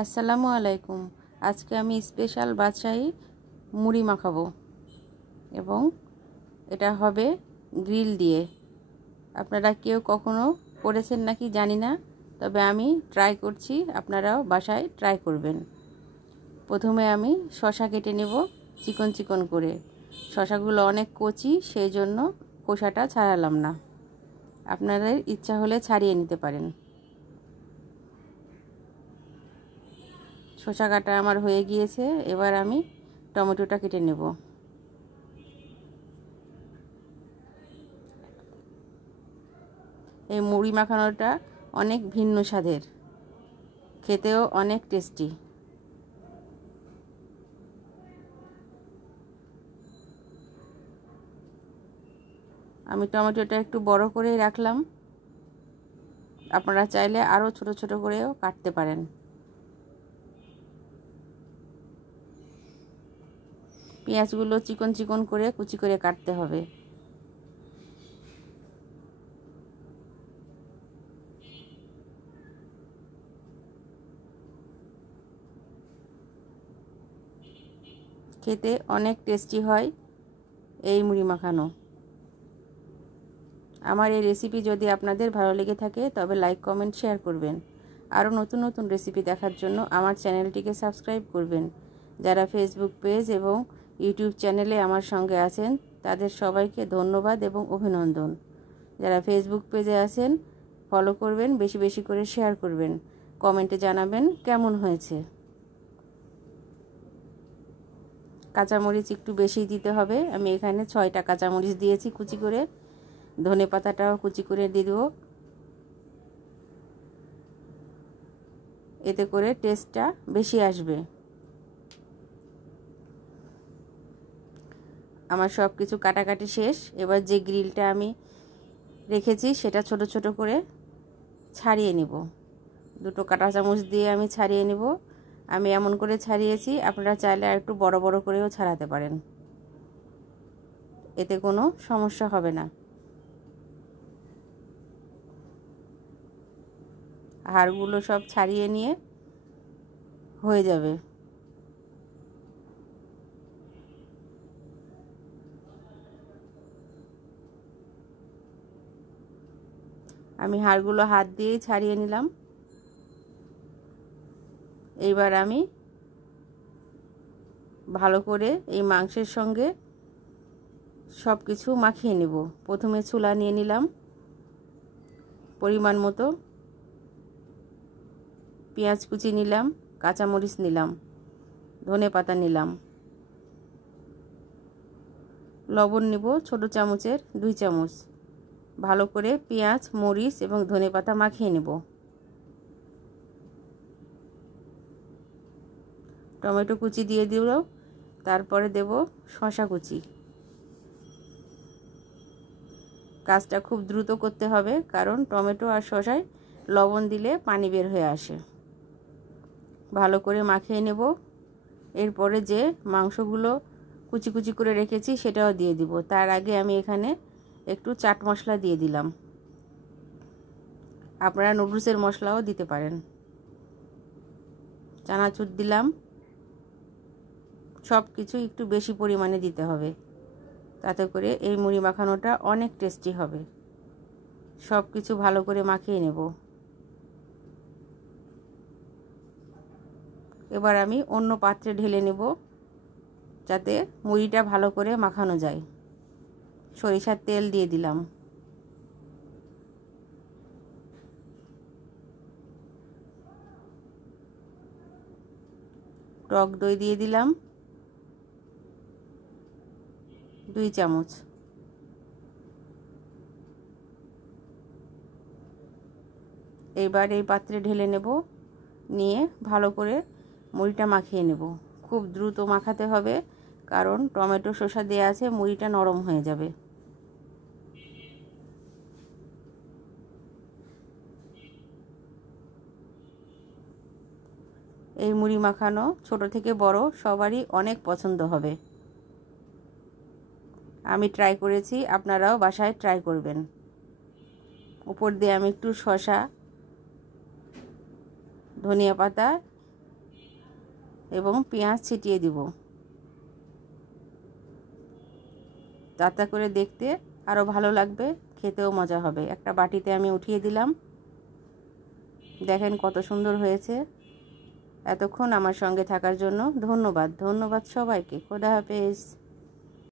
আসসালামু আলাইকুম। আজকে আমি স্পেশাল বাদশাহী মুড়ি মাখাবো এবং এটা হবে গ্রিল দিয়ে। আপনারা কেউ কখনো করেছেন নাকি জানি না, তবে আমি ট্রাই করছি, আপনারাও বাসায় ট্রাই করবেন। প্রথমে আমি শসা কেটে নেব চিকন চিকন করে। শসাগুলো অনেক কচি, সেই জন্য খোসাটা ছাড়ালাম না, আপনাদের ইচ্ছা হলে ছাড়িয়ে নিতে পারেন। শসা কাটা আমার হয়ে গিয়েছে, এবার আমি টমেটোটা কেটে নেব। এই মুড়ি মাখানোটা অনেক ভিন্ন স্বাদের, খেতেও অনেক টেস্টি। আমি টমেটোটা একটু বড় করেই রাখলাম, আপনারা চাইলে আরও ছোট ছোট করেও কাটতে পারেন। পেঁয়াজগুলো চিকন চিকন করে কুচি করে কাটতে হবে। খেতে অনেক টেস্টি হয় এই মুড়ি মাখানো। আমার এই রেসিপি যদি আপনাদের ভালো লেগে থাকে তবে লাইক কমেন্ট শেয়ার করবেন। আরও নতুন নতুন রেসিপি দেখার জন্য আমার চ্যানেলটিকে সাবস্ক্রাইব করবেন। যারা ফেসবুক পেজ এবং ইউটিউব চ্যানেলে আমার সঙ্গে আছেন তাদের সবাইকে ধন্যবাদ এবং অভিনন্দন। যারা ফেসবুক পেজে আছেন ফলো করবেন, বেশি বেশি করে শেয়ার করবেন, কমেন্টে জানাবেন কেমন হয়েছে। কাঁচামরিচ একটু বেশি দিতে হবে, আমি এখানে 6টা কাঁচামরিচ দিয়েছি কুচি করে। ধনে পাতাটাও কুচি করে দিয়ে দেবো, এতে করে টেস্টটা বেশি আসবে। আমার সব কিছু কাটাকাটি শেষ। এবার যে গ্রিলটা আমি রেখেছি সেটা ছোট ছোট করে ছাড়িয়ে নিব। 2টো কাঁটা চামচ দিয়ে আমি ছাড়িয়ে নিব। আমি এমন করে ছাড়িয়েছি, আপনারা চাইলে আর একটু বড় বড় করেও ছাড়াতে পারেন, এতে কোনো সমস্যা হবে না। হাড়গুলো সব ছাড়িয়ে নিয়ে হয়ে যাবে। আমি হাড়গুলো হাত দিয়েই ছাড়িয়ে নিলাম। এইবার আমি ভালো করে এই মাংসের সঙ্গে সব কিছু মাখিয়ে নেব। প্রথমে ছোলা নিয়ে নিলাম পরিমাণ মতো, পেঁয়াজ কুচি নিলাম, কাঁচামরিচ নিলাম, ধনে পাতা নিলাম, লবণ নিব ছোট চামচের 2 চামচ। ভালো করে পেঁয়াজ, মরিচ এবং ধনে পাতা মাখিয়ে নেব। টমেটো কুচি দিয়ে দিল, তারপরে দেব শসা কুচি। কাজটা খুব দ্রুত করতে হবে, কারণ টমেটো আর শসায় লবণ দিলে পানি বের হয়ে আসে। ভালো করে মাখিয়ে নেব। এরপরে যে মাংসগুলো কুচি কুচি করে রেখেছি সেটাও দিয়ে দিব। তার আগে আমি এখানে একটু চাট মশলা দিয়ে দিলাম, আপনারা নুডলসের মশলাও দিতে পারেন। চানাচুর দিলাম, সব কিছু একটু বেশি পরিমাণে দিতে হবে, তাতে করে এই মুড়ি মাখানোটা অনেক টেস্টি হবে। সব কিছু ভালো করে মাখিয়ে নেব। এবার আমি অন্য পাত্রে ঢেলে নেব, যাতে মুড়িটা ভালো করে মাখানো যায়। সরিষার তেল দিয়ে দিলাম, টক দই দিয়ে দিলাম 2 চামচ। এবার এই পাত্রে ঢেলে নেব, নিয়ে ভালো করে মুড়িটা মাখিয়ে নেব। খুব দ্রুত মাখাতে হবে, কারণ টমেটো শসা দেওয়া আছে, মুড়িটা নরম হয়ে যাবে। এই মুড়ি মাখানো ছোট থেকে বড় সবারই অনেক পছন্দ হবে। আমি ট্রাই করেছি, আপনারাও বাসায় ট্রাই করবেন। উপর দিয়ে আমি একটু শসা, ধনিয়া পাতা এবং পেঁয়াজ ছিটিয়ে দিব, তাতে করে দেখতে আরও ভালো লাগবে, খেতেও মজা হবে। একটা বাটিতে আমি উঠিয়ে দিলাম। দেখেন কত সুন্দর হয়েছে। এতক্ষণ আমার সঙ্গে থাকার জন্য ধন্যবাদ। ধন্যবাদ সবাইকে। খোদা হাফেজ।